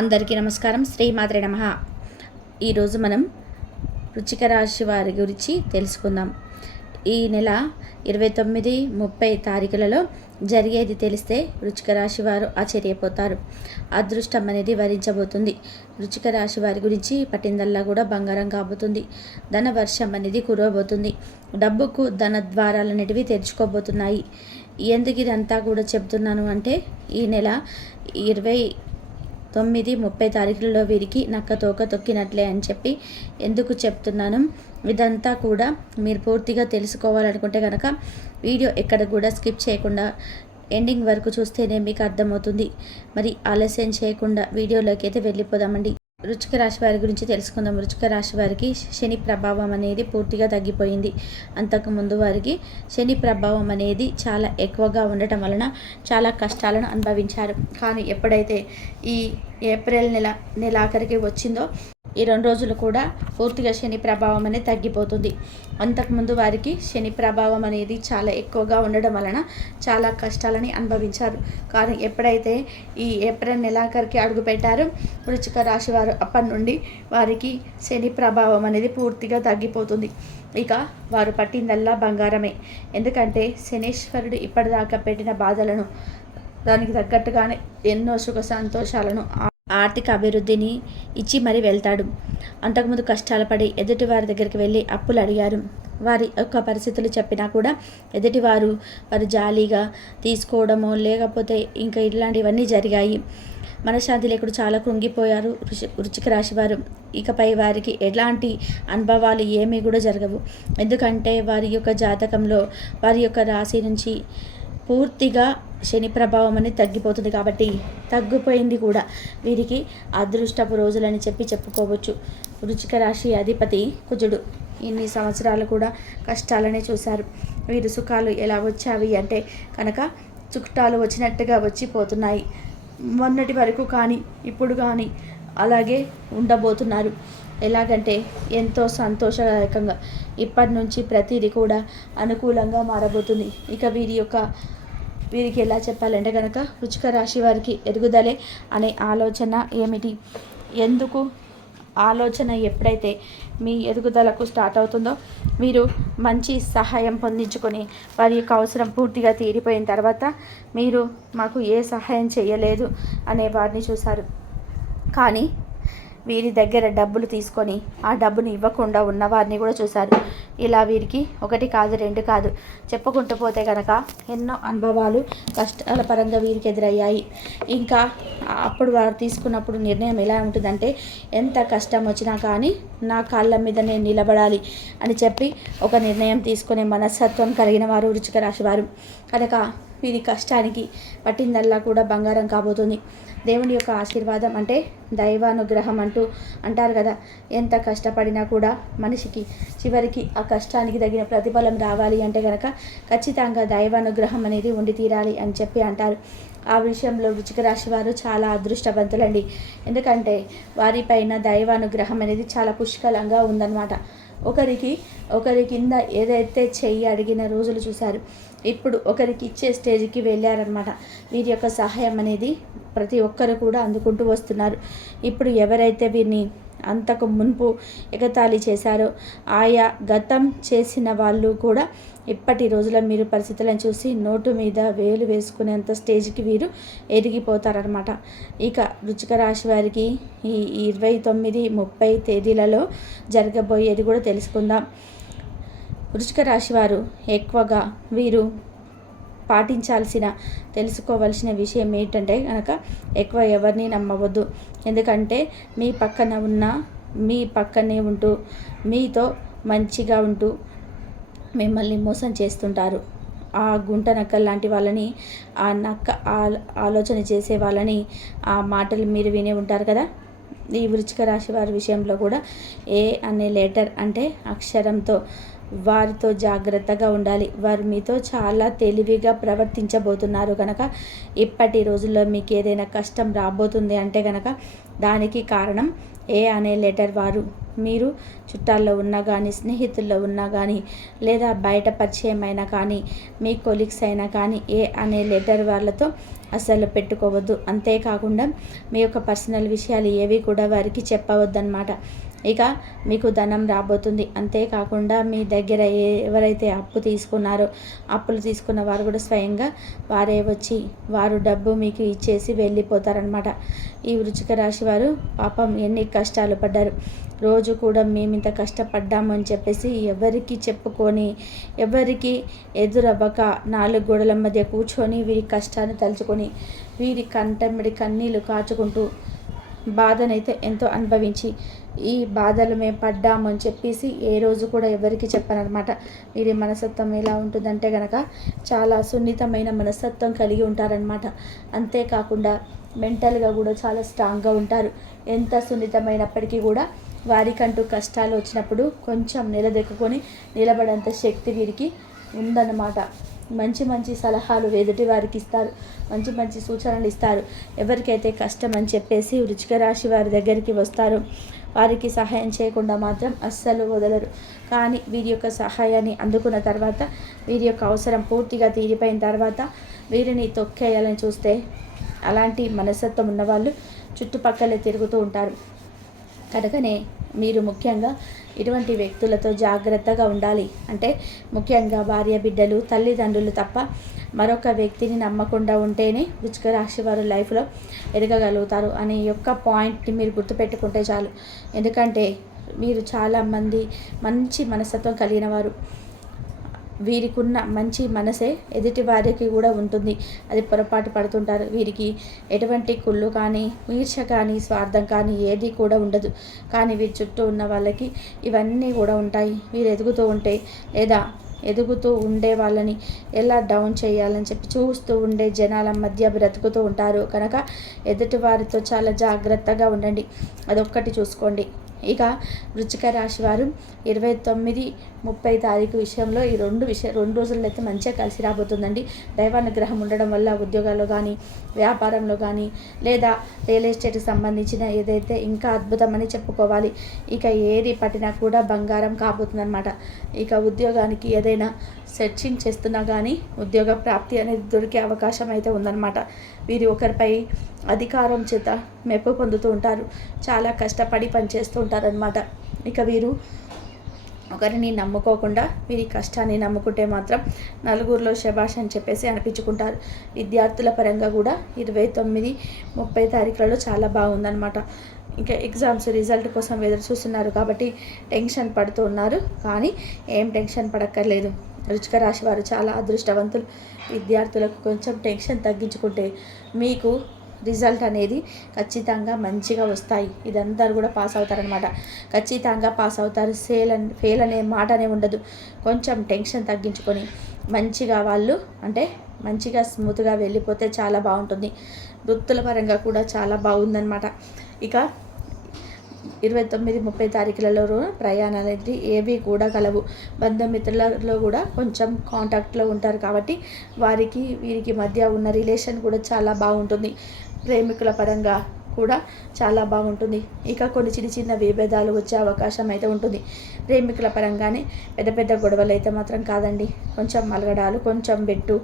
అందరికీ నమస్కారం. శ్రీమాత్రే నమః. ఈరోజు మనం వృశ్చిక రాశి వారి గురించి తెలుసుకుందాం. ఈ నెల 29, 30 తారీఖులలో జరిగేది తెలిస్తే వృశ్చిక రాశి వారు ఆశ్చర్యపోతారు. అదృష్టం అనేది వరించబోతుంది. వృశ్చిక రాశి వారి గురించి పట్టిందల్లా కూడా బంగారం కాబోతుంది. ధన వర్షం అనేది కురవబోతుంది. డబ్బుకు ధన ద్వారాలనేటివి తెరుచుకోబోతున్నాయి. ఎందుకు ఇదంతా కూడా చెప్తున్నాను అంటే, ఈ నెల 29, 30 తారీఖులలో వీరికి నక్క తోక తొక్కినట్లే అని చెప్పి ఎందుకు చెప్తున్నాను. ఇదంతా కూడా మీరు పూర్తిగా తెలుసుకోవాలనుకుంటే కనుక వీడియో ఎక్కడ కూడా స్కిప్ చేయకుండా ఎండింగ్ వరకు చూస్తేనే మీకు అర్థమవుతుంది. మరి ఆలస్యం చేయకుండా వీడియోలోకి అయితే వెళ్ళిపోదామండి. వృశ్చిక రాశి వారి గురించి తెలుసుకుందాం. వృశ్చిక రాశి వారికి శని ప్రభావం అనేది పూర్తిగా తగ్గిపోయింది. అంతకుముందు వారికి శని ప్రభావం అనేది చాలా ఎక్కువగా ఉండటం వలన చాలా కష్టాలను అనుభవించారు. కానీ ఎప్పుడైతే ఈ ఏప్రిల్ నెలాఖరికి వచ్చిందో, ఈ 2 రోజులు కూడా పూర్తిగా శని ప్రభావం అనేది తగ్గిపోతుంది. అంతకుముందు వారికి శని ప్రభావం అనేది చాలా ఎక్కువగా ఉండడం వలన చాలా కష్టాలని అనుభవించారు. కానీ ఎప్పుడైతే ఈ ఏప్రిల్ నెలాఖరికి అడుగు పెట్టారో వృశ్చిక రాశి వారు, అప్పటి నుండి వారికి శని ప్రభావం అనేది పూర్తిగా తగ్గిపోతుంది. ఇక వారు పట్టిందల్లా బంగారమే. ఎందుకంటే శనీశ్వరుడు ఇప్పటిదాకా పెట్టిన బాధలను, దానికి తగ్గట్టుగానే ఎన్నో సుఖ సంతోషాలను, ఆర్థిక అభివృద్ధిని ఇచ్చి మరీ వెళ్తాడు. అంతకుముందు కష్టాలు పడి ఎదుటి వారి దగ్గరికి వెళ్ళి అప్పులు అడిగారు. వారి యొక్క పరిస్థితులు చెప్పినా కూడా ఎదుటివారు జాలీగా తీసుకోవడమో లేకపోతే ఇంకా ఇలాంటివన్నీ జరిగాయి. మనశ్శాంతి లేకుండా చాలా కృంగిపోయారు వృశ్చిక రాశి వారు. ఇకపై వారికి ఎలాంటి అనుభవాలు ఏమీ కూడా జరగవు. ఎందుకంటే వారి యొక్క జాతకంలో వారి యొక్క రాశి నుంచి పూర్తిగా శని ప్రభావం అనేది తగ్గిపోతుంది. కాబట్టి తగ్గిపోయింది కూడా వీరికి అదృష్టపు రోజులని చెప్పుకోవచ్చు. వృశ్చిక రాశి అధిపతి కుజుడు. ఇన్ని సంవత్సరాలు కూడా కష్టాలనే చూశారు. వీరు సుఖాలు ఎలా వచ్చావి అంటే కనుక చుట్టాలు వచ్చినట్టుగా వచ్చిపోతున్నాయి. మొన్నటి వరకు కానీ ఇప్పుడు కానీ అలాగే ఉండబోతున్నారు. ఎలాగంటే ఎంతో సంతోషదాయకంగా ఇప్పటి నుంచి ప్రతిదీ కూడా అనుకూలంగా మారబోతుంది. ఇక వీరికి ఎలా చెప్పాలంటే కనుక వృశ్చిక రాశి వారికి ఎదుగుదలే అనే ఆలోచన ఏమిటి? ఎందుకు ఆలోచన ఎప్పుడైతే మీ ఎదుగుదలకు స్టార్ట్ అవుతుందో, మీరు మంచి సహాయం పొందించుకొని వారి యొక్క అవసరం పూర్తిగా తీరిపోయిన తర్వాత మీరు మాకు ఏ సహాయం చేయలేదు అనే వారిని చూశారు. కానీ వీరి దగ్గర డబ్బులు తీసుకొని ఆ డబ్బును ఇవ్వకుండా ఉన్న వారిని కూడా చూశారు. ఇలా వీరికి 1 కాదు 2 కాదు చెప్పుకుంటూ పోతే కనుక ఎన్నో అనుభవాలు కష్టాల పరంగా వీరికి ఎదురయ్యాయి. ఇంకా అప్పుడు వారు తీసుకున్నప్పుడు నిర్ణయం ఎలా ఉంటుందంటే, ఎంత కష్టం వచ్చినా కానీ నా కాళ్ళ మీద నేను నిలబడాలి అని చెప్పి ఒక నిర్ణయం తీసుకునే మనస్తత్వం కలిగిన వారు వృశ్చిక రాశి వారు. కనుక వీరి కష్టానికి పట్టిందల్లా కూడా బంగారం కాబోతుంది. దేవుని యొక్క ఆశీర్వాదం అంటే దైవానుగ్రహం అంటారు కదా. ఎంత కష్టపడినా కూడా మనిషికి చివరికి ఆ కష్టానికి తగిన ప్రతిఫలం రావాలి అంటే కనుక ఖచ్చితంగా దైవానుగ్రహం అనేది ఉండి తీరాలి అని చెప్పి అంటారు. ఆ విషయంలో వృశ్చిక రాశి వారు చాలా అదృష్టవంతులండి. ఎందుకంటే వారిపైన దైవానుగ్రహం అనేది చాలా పుష్కలంగా ఉందన్నమాట. ఒకరి కింద ఏదైతే చెయ్యి అడిగిన రోజులు చూశారు. ఇప్పుడు ఒకరికి ఇచ్చే స్టేజ్కి వెళ్ళారనమాట. వీరి యొక్క సహాయం అనేది ప్రతి ఒక్కరు కూడా అందుకుంటూ వస్తున్నారు. ఇప్పుడు ఎవరైతే వీరిని అంతకు మున్పు ఎగతాళి చేశారో, ఆయా గతం చేసిన వాళ్ళు కూడా ఇప్పటి రోజుల మీరు పరిస్థితులను చూసి నోటు మీద వేలు వేసుకునేంత స్టేజ్కి వీరు ఎదిగిపోతారనమాట. ఇక వృశ్చిక రాశి వారికి ఈ 29, 30 తేదీలలో జరగబోయేది కూడా తెలుసుకుందాం. వృశ్చిక రాశి వారు ఎక్కువగా వీరు తెలుసుకోవాల్సిన విషయం ఏంటంటే కనుక ఎక్కువ ఎవరిని నమ్మవద్దు. ఎందుకంటే మీ పక్కనే ఉంటూ మీతో మంచిగా ఉంటూ మిమ్మల్ని మోసం చేస్తుంటారు. ఆ గుంట నక్కలు లాంటి వాళ్ళని, ఆ నక్క ఆలోచన చేసే వాళ్ళని, ఆ మాటలు మీరు వినే ఉంటారు కదా. ఈ వృశ్చిక రాశి వారి విషయంలో కూడా ఏ అనే లెటర్ అంటే అక్షరంతో వారితో జాగ్రత్తగా ఉండాలి. వారు మీతో చాలా తెలివిగా ప్రవర్తించబోతున్నారు కనుక ఇప్పటి రోజుల్లో మీకు ఏదైనా కష్టం రాబోతుంది అంటే కనుక దానికి కారణం ఏ అనే లెటర్ వారు. మీరు చుట్టాల్లో ఉన్నా కానీ, స్నేహితుల్లో ఉన్నా కానీ, లేదా బయట పరిచయం అయినా కానీ, మీ కొలీగ్స్ అయినా కానీ అనే లెటర్ వాళ్ళతో అస్సలు పెట్టుకోవద్దు. అంతేకాకుండా మీ యొక్క పర్సనల్ విషయాలు ఏవి కూడా వారికి చెప్పవద్దన్నమాట. ఇక మీకు ధనం రాబోతుంది. అంతేకాకుండా మీ దగ్గర ఎవరైతే అప్పు తీసుకున్నారో అప్పులు తీసుకున్న వారు కూడా స్వయంగా వారే వచ్చి వారు డబ్బు మీకు ఇచ్చేసి వెళ్ళిపోతారనమాట. ఈ వృశ్చిక రాశి వారు పాపం ఎన్ని కష్టాలు పడ్డారు. రోజు కూడా మేమింత కష్టపడ్డాము అని చెప్పేసి ఎవరికి చెప్పుకొని, ఎవరికి ఎదురవ్వక 4 గోడల మధ్య కూర్చొని వీరి కష్టాన్ని తలుచుకొని వీరి కంటమిడి కన్నీళ్లు కాచుకుంటూ బాధనైతే ఎంతో అనుభవించి ఈ బాధలు మేము పడ్డాము అని చెప్పేసి ఏ రోజు కూడా ఎవరికి చెప్పనమాట. వీరి మనస్తత్వం ఎలా ఉంటుందంటే కనుక చాలా సున్నితమైన మనస్తత్వం కలిగి ఉంటారనమాట. అంతేకాకుండా మెంటల్గా కూడా చాలా స్ట్రాంగ్గా ఉంటారు. ఎంత సున్నితమైనప్పటికీ కూడా వారికంటూ కష్టాలు వచ్చినప్పుడు కొంచెం నిలదొక్కుని నిలబడేంత శక్తి వీరికి ఉందన్నమాట. మంచి మంచి సలహాలు ఎదుటి వారికి ఇస్తారు, మంచి మంచి సూచనలు ఇస్తారు. ఎవరికైతే కష్టం అని చెప్పేసి వృశ్చిక రాశి వారి దగ్గరికి వస్తారో వారికి సహాయం చేయకుండా మాత్రం అస్సలు వదలరు. కానీ వీరి యొక్క సహాయాన్ని అందుకున్న తర్వాత, వీరి యొక్క అవసరం పూర్తిగా తీరిపోయిన తర్వాత వీరిని తొక్కేయాలని చూస్తే అలాంటి మనస్తత్వం ఉన్నవాళ్ళు చుట్టుపక్కలే తిరుగుతూ ఉంటారు. కనుకనే మీరు ముఖ్యంగా ఇటువంటి వ్యక్తులతో జాగ్రత్తగా ఉండాలి. అంటే ముఖ్యంగా భార్య, బిడ్డలు, తల్లిదండ్రులు తప్ప మరొక వ్యక్తిని నమ్మకుండా ఉంటేనే వృశ్చిక రాశి వారు లైఫ్లో ఎదగగలుగుతారు అనే యొక్క పాయింట్ని మీరు గుర్తుపెట్టుకుంటే చాలు. ఎందుకంటే మీరు చాలామంది మంచి మనస్తత్వం కలిగిన వారు. వీరికున్న మంచి మనసే ఎదుటి వారికి కూడా ఉంటుంది. అది పొరపాటు పడుతుంటారు. వీరికి ఎటువంటి కుళ్ళు కానీ, ఈర్ష్య కానీ, స్వార్థం కానీ ఏది కూడా ఉండదు. కానీ వీరి చుట్టూ ఉన్న వాళ్ళకి ఇవన్నీ కూడా ఉంటాయి. వీరు ఎదుగుతూ ఉంటే లేదా ఎదుగుతూ ఉండే వాళ్ళని ఎలా డౌన్ చేయాలని చెప్పి చూస్తూ ఉండే జనాల మధ్య బ్రతుకుతూ ఉంటారు. కనుక ఎదుటి వారితో చాలా జాగ్రత్తగా ఉండండి. అదొక్కటి చూసుకోండి. ఇక వృశ్చిక రాశి వారు 29, 30 తారీఖు విషయంలో ఈ రెండు రోజుల్లో అయితే మంచిగా కలిసి రాబోతుందండి. దైవానుగ్రహం ఉండడం వల్ల ఉద్యోగాల్లో కానీ, వ్యాపారంలో కానీ, లేదా రియల్ ఎస్టేట్కి సంబంధించిన ఏదైతే ఇంకా అద్భుతమని చెప్పుకోవాలి. ఇక ఏది పట్టినా కూడా బంగారం కాబోతుందన్నమాట. ఇక ఉద్యోగానికి ఏదైనా సెర్చింగ్ చేస్తున్నా కానీ ఉద్యోగ ప్రాప్తి అనేది దొరికే అవకాశం అయితే ఉందన్నమాట. వీరు ఒకరిపై అధికారం చేత మెప్పు పొందుతూ ఉంటారు. చాలా కష్టపడి పనిచేస్తూ ఉంటారనమాట. ఇక వీరు ఒకరిని నమ్ముకోకుండా వీరి కష్టాన్ని నమ్ముకుంటే మాత్రం నలుగురిలో శభాష్ అని చెప్పేసి అనిపించుకుంటారు. విద్యార్థుల పరంగా కూడా 29, 30 తారీఖులలో చాలా బాగుందన్నమాట. ఇంకా ఎగ్జామ్స్ రిజల్ట్ కోసం ఎదురు చూస్తున్నారు కాబట్టి టెన్షన్ పడుతూ ఉన్నారు. కానీ ఏం టెన్షన్ పడక్కర్లేదు. వృశ్చిక రాశి వారు చాలా అదృష్టవంతులు. విద్యార్థులకు కొంచెం టెన్షన్ తగ్గించుకుంటే మీకు రిజల్ట్ అనేది ఖచ్చితంగా మంచిగా వస్తాయి. ఇదందరూ కూడా పాస్ అవుతారనమాట. ఖచ్చితంగా పాస్ అవుతారు. ఫెయిల్ అనే మాటనే ఉండదు. కొంచెం టెన్షన్ తగ్గించుకొని మంచిగా వాళ్ళు అంటే మంచిగా స్మూత్గా వెళ్ళిపోతే చాలా బాగుంటుంది. వృత్తుల పరంగా కూడా చాలా బాగుందన్నమాట. ఇక 29, 30 తారీఖులలో ప్రయాణాలు అనేది ఏవి కూడా కలవు. బంధుమిత్రులలో కూడా కొంచెం కాంటాక్ట్లో ఉంటారు కాబట్టి వీరికి మధ్య ఉన్న రిలేషన్ కూడా చాలా బాగుంటుంది. ప్రేమికుల పరంగా కూడా చాలా బాగుంటుంది. ఇక కొన్ని చిన్న చిన్న విభేదాలు వచ్చే అవకాశం అయితే ఉంటుంది. ప్రేమికుల పరంగానే పెద్ద పెద్ద గొడవలు అయితే మాత్రం కాదండి. కొంచెం మలగడాలు, కొంచెం బెట్టు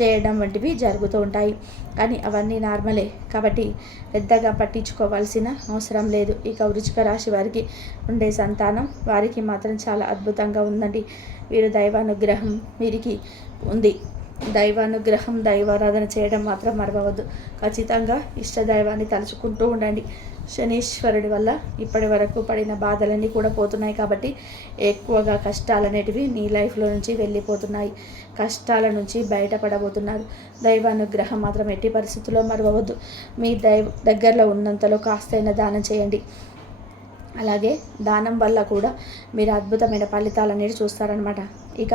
చేయడం వంటివి జరుగుతూ ఉంటాయి. కానీ అవన్నీ నార్మలే కాబట్టి పెద్దగా పట్టించుకోవాల్సిన అవసరం లేదు. ఇక వృశ్చిక రాశి వారికి ఉండే సంతానం వారికి మాత్రం చాలా అద్భుతంగా ఉందండి. వీరు దైవానుగ్రహం వీరికి ఉంది. దైవానుగ్రహం, దైవారాధన చేయడం మాత్రం మరవవద్దు. ఖచ్చితంగా ఇష్టదైవాన్ని తలుచుకుంటూ ఉండండి. శనీశ్వరుడి వల్ల ఇప్పటి వరకు పడిన బాధలన్నీ కూడా పోతున్నాయి కాబట్టి ఎక్కువగా కష్టాలనేటివి మీ లైఫ్లో నుంచి వెళ్ళిపోతున్నాయి. కష్టాల నుంచి బయటపడబోతున్నారు. దైవానుగ్రహం మాత్రం ఎట్టి పరిస్థితుల్లో మరవవద్దు. మీ దగ్గరలో ఉన్నంతలో కాస్తైనా దానం చేయండి. అలాగే దానం వల్ల కూడా మీరు అద్భుతమైన ఫలితాలు అనేది చూస్తారనమాట. ఇక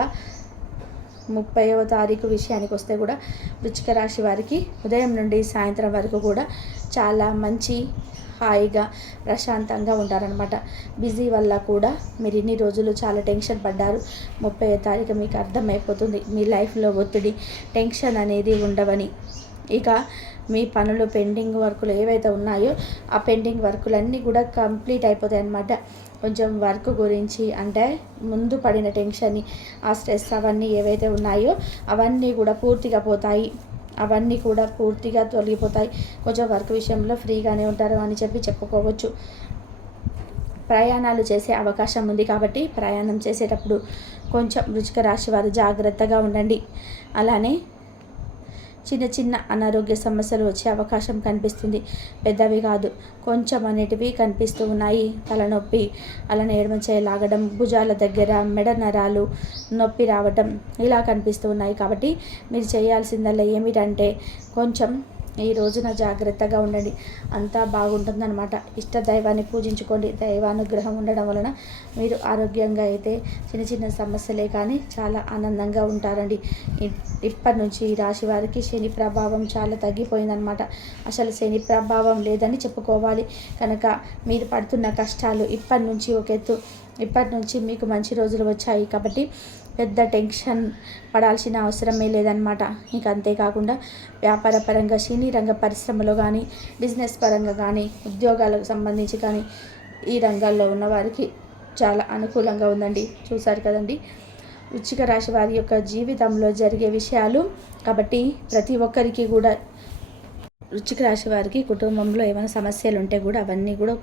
30వ తారీఖు విషయానికి వస్తే కూడా వృశ్చిక రాశి వారికి ఉదయం నుండి సాయంత్రం వరకు కూడా చాలా మంచి హాయిగా ప్రశాంతంగా ఉంటారనమాట. బిజీ వల్ల కూడా మీరు ఇన్ని రోజులు చాలా టెన్షన్ పడ్డారు. 30వ తారీఖు మీకు అర్థమైపోతుంది మీ లైఫ్లో ఒత్తిడి, టెన్షన్ అనేది ఉండవని. ఇక మీ పనులు పెండింగ్ వర్కులు ఏవైతే ఉన్నాయో ఆ పెండింగ్ వర్కులన్నీ కూడా కంప్లీట్ అయిపోతాయి అన్నమాట. కొంచెం వర్క్ గురించి అంటే ముందు పడిన టెన్షన్, ఆ స్ట్రెస్ అవన్నీ ఏవైతే ఉన్నాయో అవన్నీ కూడా పూర్తిగా పోతాయి. అవన్నీ కూడా పూర్తిగా తొలగిపోతాయి. కొంచెం వర్క్ విషయంలో ఫ్రీగానే ఉంటారు అని చెప్పుకోవచ్చు. ప్రయాణాలు చేసే అవకాశం ఉంది కాబట్టి ప్రయాణం చేసేటప్పుడు కొంచెం వృశ్చిక రాశి వారు జాగ్రత్తగా ఉండండి. అలానే చిన్న చిన్న అనారోగ్య సమస్యలు వచ్చే అవకాశం కనిపిస్తుంది. పెద్దవి కాదు, కొంచెం అనేటివి కనిపిస్తూ ఉన్నాయి. తలనొప్పి, అలానే ఎడమ చేయి లాగడం, భుజాల దగ్గర మెడ నరాలు నొప్పి రావటం ఇలా కనిపిస్తూ ఉన్నాయి. కాబట్టి మీరు చేయాల్సిందల్లా ఏమిటంటే కొంచెం ఈ రోజున జాగ్రత్తగా ఉండండి, అంతా బాగుంటుందన్నమాట. ఇష్ట దైవాన్ని పూజించుకోండి. దైవానుగ్రహం ఉండడం వలన మీరు ఆరోగ్యంగా అయితే చిన్న చిన్న సమస్యలే కానీ చాలా ఆనందంగా ఉంటారండి. ఇప్పటి నుంచి ఈ రాశి వారికి శని ప్రభావం చాలా తగ్గిపోయిందనమాట. అసలు శని ప్రభావం లేదని చెప్పుకోవాలి. కనుక మీరు పడుతున్న కష్టాలు ఇప్పటి నుంచి ఒక ఎత్తు. ఇప్పటి నుంచి మీకు మంచి రోజులు వచ్చాయి కాబట్టి పెద్ద టెన్షన్ పడాల్సిన అవసరమే లేదనమాట. ఇంక అంతేకాకుండా వ్యాపార పరంగా సినీ రంగ పరిశ్రమలో కానీ, బిజినెస్ పరంగా కానీ, ఉద్యోగాలకు సంబంధించి కానీ ఈ రంగాల్లో ఉన్న వారికి చాలా అనుకూలంగా ఉందండి. చూసారు కదండి వృశ్చిక రాశి వారి యొక్క జీవితంలో జరిగే విషయాలు. కాబట్టి ప్రతి ఒక్కరికి కూడా వృశ్చిక రాశి వారికి కుటుంబంలో ఏమైనా సమస్యలు ఉంటే కూడా అవన్నీ కూడా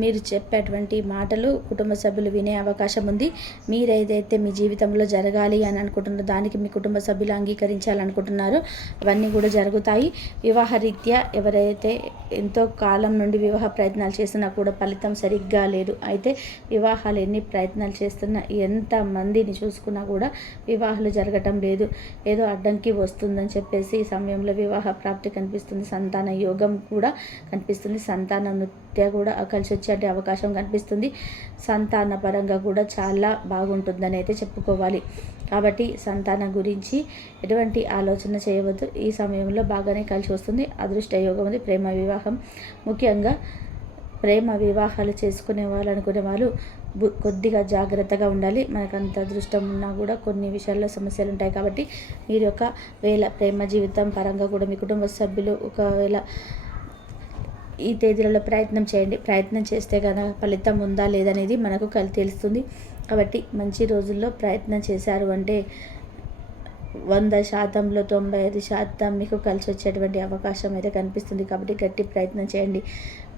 మీరు చెప్పేటువంటి మాటలు కుటుంబ సభ్యులు వినే అవకాశం ఉంది. మీరు ఏదైతే మీ జీవితంలో జరగాలి అని అనుకుంటున్నారో, దానికి మీ కుటుంబ సభ్యులు అంగీకరించాలనుకుంటున్నారో అవన్నీ కూడా జరుగుతాయి. వివాహ రీత్యా ఎవరైతే ఎంతో కాలం నుండి వివాహ ప్రయత్నాలు చేసినా కూడా ఫలితం సరిగ్గా లేదు, అయితే వివాహాలు ఎన్ని ప్రయత్నాలు చేస్తున్నా, ఎంతమందిని చూసుకున్నా కూడా వివాహాలు జరగటం లేదు, ఏదో అడ్డంకి వస్తుందని చెప్పేసి ఈ సమయంలో వివాహ ప్రాప్తి కనిపిస్తుంది. సంతాన యోగం కూడా కనిపిస్తుంది. సంతాన నృత్య కూడా కలిసి వచ్చే అవకాశం కనిపిస్తుంది. సంతాన పరంగా కూడా చాలా బాగుంటుందని అయితే చెప్పుకోవాలి. కాబట్టి సంతానం గురించి ఎటువంటి ఆలోచన చేయవద్దు. ఈ సమయంలో బాగానే కలిసి వస్తుంది. అదృష్ట యోగం ఉంది. ప్రేమ వివాహం, ముఖ్యంగా ప్రేమ వివాహాలు చేసుకునే వాళ్ళు అనుకునే వాళ్ళు కొద్దిగా జాగ్రత్తగా ఉండాలి. మనకు అంత అదృష్టం ఉన్నా కూడా కొన్ని విషయాల్లో సమస్యలు ఉంటాయి. కాబట్టి మీరు ఒకవేళ ప్రేమ జీవితం పరంగా కూడా మీ కుటుంబ సభ్యులు ఒకవేళ ఈ తేదీలలో ప్రయత్నం చేయండి. ప్రయత్నం చేస్తే కనుక ఫలితం ఉందా లేదనేది మనకు తెలుస్తుంది. కాబట్టి మంచి రోజుల్లో ప్రయత్నం చేశారు అంటే 100%లో 95% మీకు కలిసి వచ్చేటువంటి అవకాశం అయితే కనిపిస్తుంది. కాబట్టి గట్టి ప్రయత్నం చేయండి.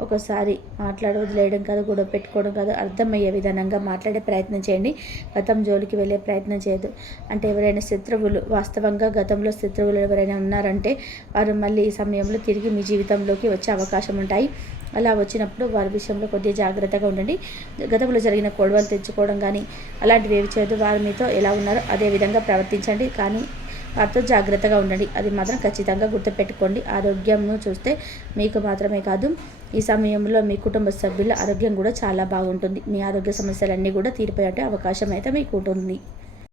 ఒకసారి మాట్లాడి వదిలేయడం కాదు, గొడవ పెట్టుకోవడం కాదు, అర్థమయ్యే విధానంగా మాట్లాడే ప్రయత్నం చేయండి. గతం జోలికి వెళ్ళే ప్రయత్నం చేయదు. అంటే ఎవరైనా శత్రువులు, వాస్తవంగా గతంలో శత్రువులు ఎవరైనా ఉన్నారంటే వారు మళ్ళీ ఈ సమయంలో తిరిగి మీ జీవితంలోకి వచ్చే అవకాశం ఉంటాయి. అలా వచ్చినప్పుడు వారి విషయంలో కొద్దిగా జాగ్రత్తగా ఉండండి. గతంలో జరిగిన గొడవలు తెచ్చుకోవడం కానీ అలాంటివి ఏవి చేయదు. వారు మీతో ఎలా ఉన్నారో అదే విధంగా ప్రవర్తించండి, కానీ వారితో జాగ్రత్తగా ఉండండి. అది మాత్రం ఖచ్చితంగా గుర్తుపెట్టుకోండి. ఆరోగ్యంను చూస్తే మీకు మాత్రమే కాదు, ఈ సమయంలో మీ కుటుంబ సభ్యుల ఆరోగ్యం కూడా చాలా బాగుంటుంది. మీ ఆరోగ్య సమస్యలన్నీ కూడా తీరిపోయే అవకాశం అయితే మీకు ఉంటుంది.